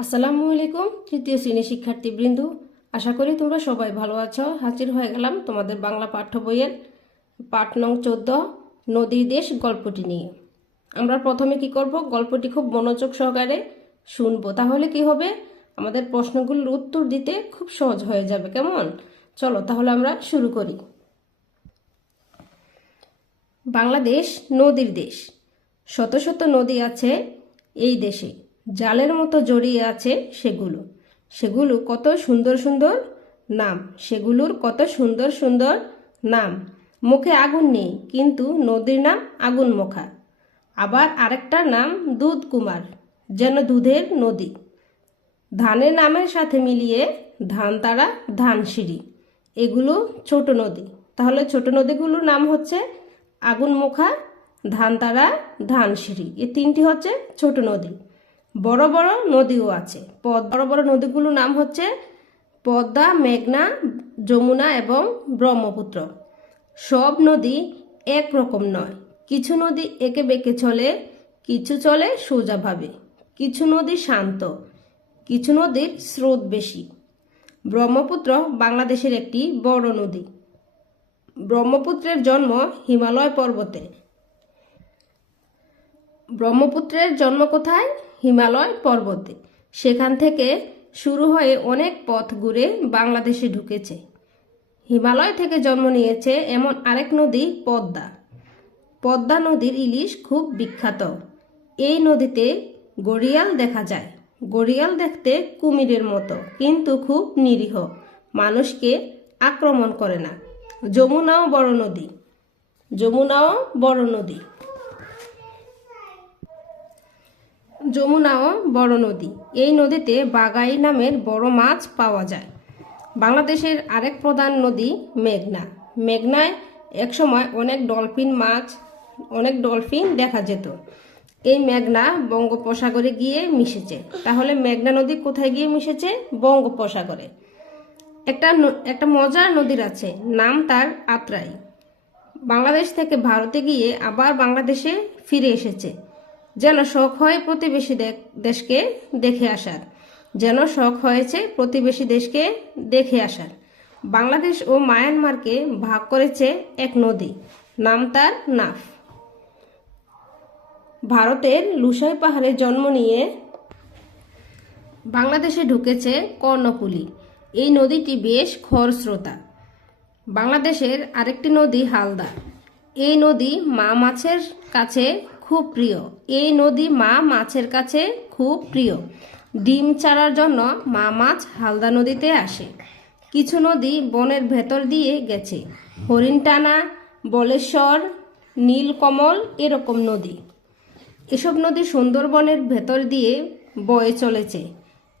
আসসালামু আলাইকুম তৃতীয় শ্রেণীর শিক্ষার্থীবৃন্দ, আশা করি তোমরা সবাই ভালো আছো। হাজির হয়ে গেলাম তোমাদের বাংলা পাঠ্য বইয়ের পাঠ নং 14 নদীর দেশ গল্পটি নিয়ে। আমরা প্রথমে কি করব, গল্পটি খুব মনোযোগ সহকারে শুনবো, তাহলে কি হবে, আমাদের প্রশ্নগুলোর উত্তর দিতে খুব সহজ হয়ে যাবে। কেমন? চলো তাহলে আমরা শুরু করি। বাংলাদেশ নদীর দেশ, শত শত নদী আছে এই দেশে, জালের মতো জড়িয়ে আছে সেগুলো কত সুন্দর সুন্দর নাম, সেগুলোর কত সুন্দর সুন্দর নাম। মুখে আগুন নেই কিন্তু নদীর নাম আগুন মুখা। আবার আরেকটার নাম দুধ কুমার, যেন দুধের নদী। ধানের নামের সাথে মিলিয়ে ধান তারা, ধানসিঁড়ি, এগুলো ছোট নদী। তাহলে ছোট নদীগুলোর নাম হচ্ছে আগুন মুখা, ধানতারা, ধানসিঁড়ি, এই তিনটি হচ্ছে ছোট নদী। বড় বড় নদীও আছে। বড় বড় নদীগুলোর নাম হচ্ছে পদ্মা, মেঘনা, যমুনা এবং ব্রহ্মপুত্র। সব নদী একরকম নয়, কিছু নদী এঁকে বেঁকে চলে, কিছু চলে সোজাভাবে। কিছু নদী শান্ত, কিছু নদীর স্রোত বেশি। ব্রহ্মপুত্র বাংলাদেশের একটি বড় নদী। ব্রহ্মপুত্রের জন্ম হিমালয় পর্বতে। ব্রহ্মপুত্রের জন্ম কোথায়? হিমালয় পর্বতে। সেখান থেকে শুরু হয়ে অনেক পথ ঘুরে বাংলাদেশে ঢুকেছে। হিমালয় থেকে জন্ম নিয়েছে এমন আরেক নদী পদ্মা। পদ্মা নদীর ইলিশ খুব বিখ্যাত। এই নদীতে গড়িয়াল দেখা যায়। গড়িয়াল দেখতে কুমিরের মতো, কিন্তু খুব নিরীহ, মানুষকে আক্রমণ করে না। যমুনাও বড় নদী। যমুনাও বড় নদী। যমুনাও বড় নদী। এই নদীতে বাগাই নামের বড় মাছ পাওয়া যায়। বাংলাদেশের আরেক প্রধান নদী মেঘনা। মেঘনায় একসময় অনেক ডলফিন দেখা যেত। এই মেঘনা বঙ্গোপসাগরে গিয়ে মিশেছে। তাহলে মেঘনা নদী কোথায় গিয়ে মিশেছে? বঙ্গোপসাগরে। একটা মজার নদীর আছে, নাম তার আত্রাই। বাংলাদেশ থেকে ভারতে গিয়ে আবার বাংলাদেশে ফিরে এসেছে। যেন শখ হয় প্রতিবেশী দেশকে দেখে আসার। যেন শখ হয়েছে প্রতিবেশী দেশকে দেখে আসার। বাংলাদেশ ও মায়ানমারকে ভাগ করেছে এক নদী, নাম তার নাফ। ভারতের লুসাই পাহাড়ে জন্ম নিয়ে বাংলাদেশে ঢুকেছে কর্ণফুলী। এই নদীটি বেশ খরস্রোতা। বাংলাদেশের আরেকটি নদী হালদা। এই নদী মা মাছের কাছে খুব প্রিয়। এই নদী মা মাছের কাছে খুব প্রিয়। ডিম চারার জন্য মা মাছ হালদা নদীতে আসে। কিছু নদী বনের ভেতর দিয়ে গেছে, হরিণটানা, বলেশ্বর, নীলকমল, এরকম নদী। এসব নদী সুন্দরবনের ভেতর দিয়ে বয়ে চলেছে।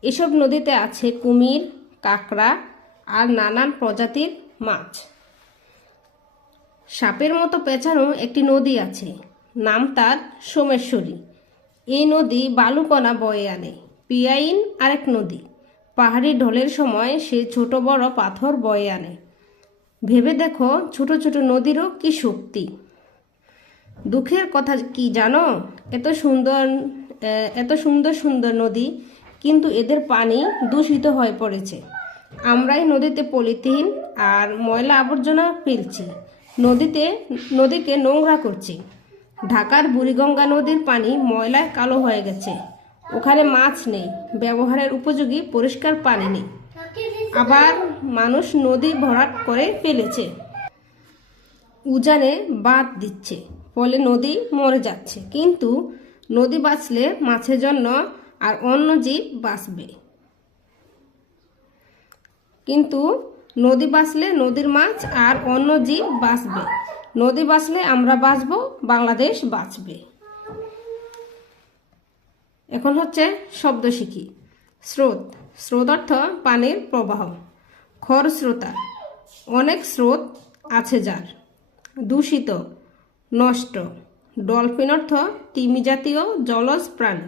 এসব নদীতে আছে কুমির, কাঁকড়া আর নানান প্রজাতির মাছ। সাপের মতো পেঁচানো একটি নদী আছে, নাম তার সোমেশ্বরী। এই নদী বালুকণা বয়ে আনে। পিয়াইন আরেক নদী। পাহাড়ি ঢলের সময় সে ছোট বড় পাথর বয়ে আনে। ভেবে দেখো ছোট ছোট নদীরও কি শক্তি। দুঃখের কথা কি জানো? এত সুন্দর সুন্দর নদী, কিন্তু এদের পানি দূষিত হয়ে পড়েছে। আমরাই নদীতে পলিথিন আর ময়লা আবর্জনা ফেলছি, নদীকে নোংরা করছি। ঢাকার বুড়িগঙ্গা নদীর পানি ময়লায় কালো হয়ে গেছে। ওখানে মাছ নেই, ব্যবহারের উপযোগী পরিষ্কার পানি নেই। আবার মানুষ নদী ভরাট করে ফেলেছে, উজানে বাঁধ দিচ্ছে, ফলে নদী মরে যাচ্ছে। কিন্তু নদী বাঁচলে মাছের জন্য আর অন্য জীব বাঁচবে। কিন্তু নদী বাঁচলে নদীর মাছ আর অন্য জীব বাঁচবে। নদী বাঁচলে আমরা বাঁচবো, বাংলাদেশ বাঁচবে। এখন হচ্ছে শব্দ শিখি। স্রোত। স্রোত অর্থ পানির প্রবাহ। খরস্রোতা, অনেক স্রোত আছে যার। দূষিত, নষ্ট। ডলফিন অর্থ তিমি জাতীয় জলজ প্রাণী।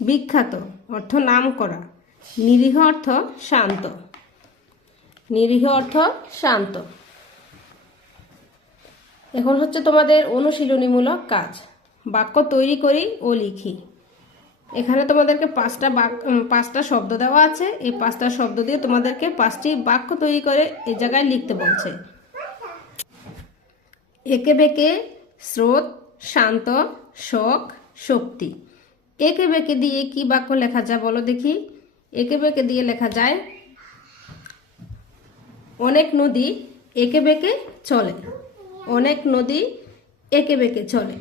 বিখ্যাত অর্থ নাম করা। নিরীহ অর্থ শান্ত। নিরীহ অর্থ শান্ত। এখন হচ্ছে তোমাদের অনুশীলনীমূলক কাজ। বাক্য তৈরি করি ও লিখি। এখানে তোমাদেরকে পাঁচটা শব্দ দেওয়া আছে। এই পাঁচটা শব্দ দিয়ে তোমাদেরকে পাঁচটি বাক্য তৈরি করে এই জায়গায় লিখতে বলছে। একে বেঁকে, স্রোত, শান্ত, শখ, শক্তি। একে বেঁকে দিয়ে কি বাক্য লেখা যায় বলো দেখি। একে বেঁকে দিয়ে লেখা যায় অনেক নদী একে বেঁকে চলে। অনেক নদী একে বেঁকে চলে।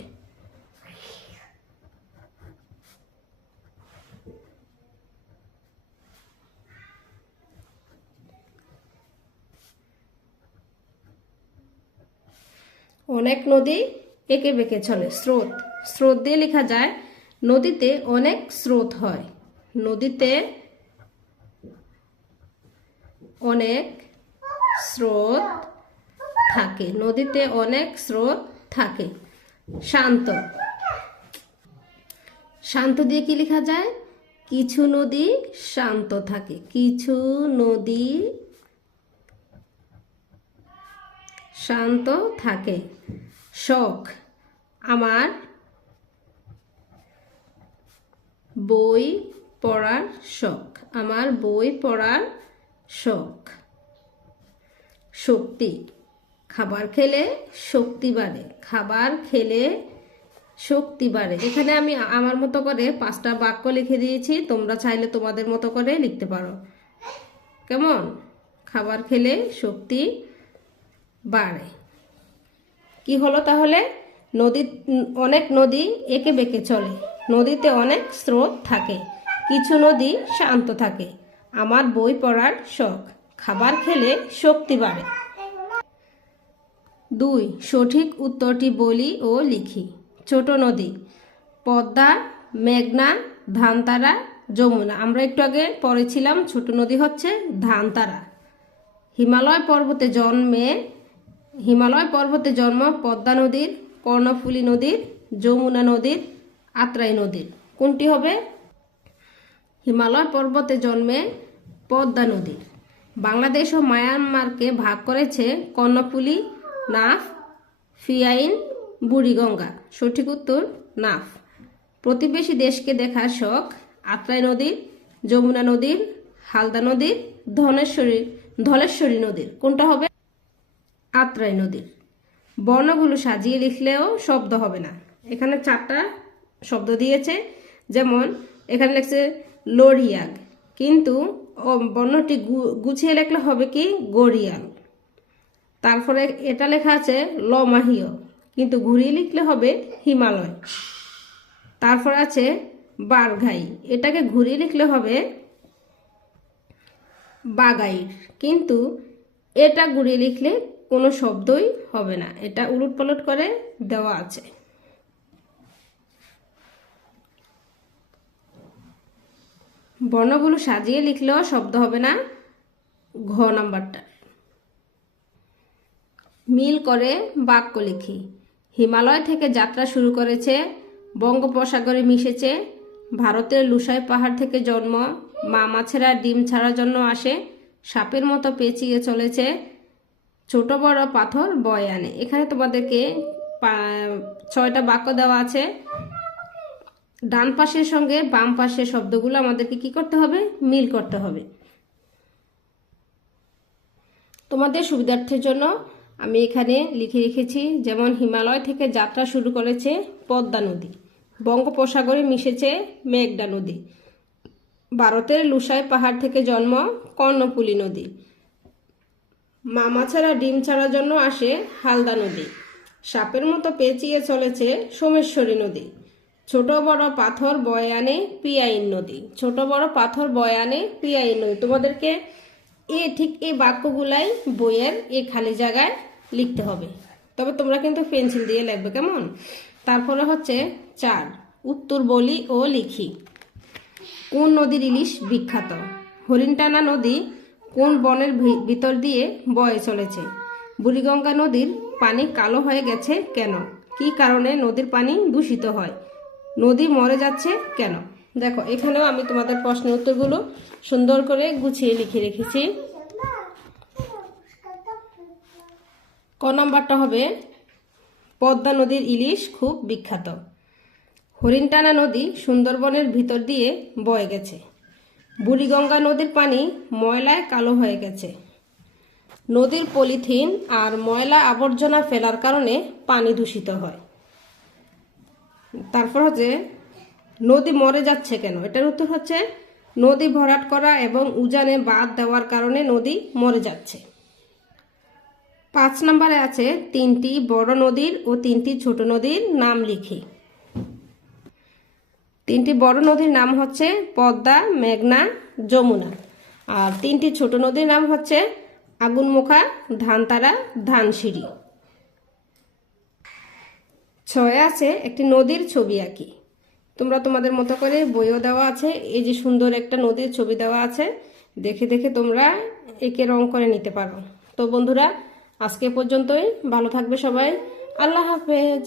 অনেক নদী একে বেঁকে চলে। স্রোত, স্রোত দিয়ে লেখা যায় নদীতে অনেক স্রোত হয়। নদীতে অনেক স্রোত থাকে। নদীতে অনেক স্রোত থাকে। শান্ত, শান্ত দিয়ে কি লেখা যায়? কিছু নদী শান্ত থাকে। কিছু নদী শান্ত থাকে। শখ, আমার বই পড়ার শখ। আমার বই পড়ার শখ। শক্তি, খাবার খেলে শক্তি বাড়ে। খাবার খেলে শক্তি বাড়ে। এখানে আমি আমার মতো করে পাঁচটা বাক্য লিখে দিয়েছি, তোমরা চাইলে তোমাদের মতো করে লিখতে পারো। কেমন? খাবার খেলে শক্তি বাড়ে। কি হলো তাহলে? নদী, অনেক নদী একে বেঁকে চলে। নদীতে অনেক স্রোত থাকে। কিছু নদী শান্ত থাকে। আমার বই পড়ার শখ। খাবার খেলে শক্তি বাড়ে। 2, সঠিক উত্তরটি বলি ও লিখি। ছোট নদী পদ্মা, মেঘনা, ধানতারা, যমুনা। আমরা একটু আগে পড়েছিলাম ছোট নদী হচ্ছে ধানতারা। হিমালয় পর্বতে জন্ম পদ্মা নদীর, কর্ণফুলী নদীর, যমুনা নদীর, আত্রাই নদীর। কোনটি হবে? হিমালয় পর্বতে জন্মে পদ্মা নদীর। বাংলাদেশ ও মায়ানমারকে ভাগ করেছে কর্ণফুলী, নাফ, ফিয়াইন, বুড়িগঙ্গা। সঠিক উত্তর নাফ। প্রতিবেশী দেশকে দেখার শখ আত্রাই নদীর, যমুনা নদীর, হালদা নদীর, ধলেশ্বরী নদীর। কোনটা হবে? আত্রাই নদীর। বর্ণগুলো সাজিয়ে লিখলেও শব্দ হবে না। এখানে 4টা শব্দ দিয়েছে, যেমন এখানে লেখছে লরিয়াগ, কিন্তু বর্ণটি গুছিয়ে লিখলে হবে কি? গড়িয়াল। তারপরে এটা লেখা আছে লমাহিয়, কিন্তু ঘুরিয়ে লিখলে হবে হিমালয়। তারপর আছে বারঘাই, এটাকে ঘুরিয়ে লিখলে হবে বাগাইর, কিন্তু এটা ঘুরিয়ে লিখলে কোনো শব্দই হবে না। এটা উলট পালট করে দেওয়া আছে। বর্ণগুলো সাজিয়ে লিখলেও শব্দ হবে না। ঘ নাম্বারটা। মিল করে বাক্য লিখি। হিমালয় থেকে যাত্রা শুরু করেছে, বঙ্গোপসাগরে মিশেছে, ভারতের লুসাই পাহাড় থেকে জন্ম, মা মাছেরা ডিম ছাড়ার জন্য আসে, সাপের মতো পেঁচিয়ে চলেছে, ছোট বড় পাথর বয়ে আনে। এখানে তোমাদেরকে 6টা বাক্য দেওয়া আছে। ডান পাশের সঙ্গে বাম পাশের শব্দগুলো আমাদেরকে কি করতে হবে? মিল করতে হবে। তোমাদের সুবিধার্থের জন্য আমি এখানে লিখে রেখেছি, যেমন হিমালয় থেকে যাত্রা শুরু করেছে পদ্মা নদী, বঙ্গোপসাগরে মিশেছে মেঘনা নদী, ভারতের লুসাই পাহাড় থেকে জন্ম কর্ণফুলী নদী, মা মাছেরা ডিম ছাড়ার জন্য আসে হালদা নদী, সাপের মতো পেঁচিয়ে চলেছে সোমেশ্বরী নদী, ছোট বড় পাথর বয়ে আনে পিয়াইন নদী। ছোট বড় পাথর বয়ে আনে পিয়াইন নদী। তোমাদেরকে ঠিক এই বাক্যগুলাই বইয়ের এই খালি জায়গায় লিখতে হবে, তবে তোমরা কিন্তু পেন্সিল দিয়ে লিখবে, কেমন? তারপরে হচ্ছে 4, উত্তর বলি ও লিখি। কোন নদীর ইলিশ বিখ্যাত? হরিণটানা নদী কোন বনের ভিতর দিয়ে বয়ে চলেছে? বুড়িগঙ্গা নদীর পানি কালো হয়ে গেছে কেন? কি কারণে নদীর পানি দূষিত হয়? নদী মরে যাচ্ছে কেন? দেখো, এখানেও আমি তোমাদের প্রশ্নের উত্তরগুলো সুন্দর করে গুছিয়ে লিখে রেখেছি। ক নাম্বারটা হবে পদ্মা নদীর ইলিশ খুব বিখ্যাত। হরিণটানা নদী সুন্দরবনের ভিতর দিয়ে বয়ে গেছে। বুড়িগঙ্গা নদীর পানি ময়লায় কালো হয়ে গেছে। নদীর পলিথিন আর ময়লা আবর্জনা ফেলার কারণে পানি দূষিত হয়। তারপর হচ্ছে নদী মরে যাচ্ছে কেন? এটার উত্তর হচ্ছে নদী ভরাট করা এবং উজানে বাঁধ দেওয়ার কারণে নদী মরে যাচ্ছে। 5 নম্বরে আছে 3টি বড় নদীর ও 3টি ছোট নদীর নাম লিখি। 3টি বড় নদীর নাম হচ্ছে পদ্মা, মেঘনা, যমুনা। আর 3টি ছোট নদীর নাম হচ্ছে আগুনমুখা, ধানতারা, ধানসিঁড়ি। 6 আছে একটি নদীর ছবি আঁকি। তোমরা তোমাদের মতো করে বইও দেওয়া আছে, এই যে সুন্দর একটা নদীর ছবি দেওয়া আছে, দেখে দেখে তোমরা একে রং করে নিতে পারো। তো বন্ধুরা, আজকে পর্যন্তই। ভালো থাকবে সবাই। আল্লাহ হাফেজ।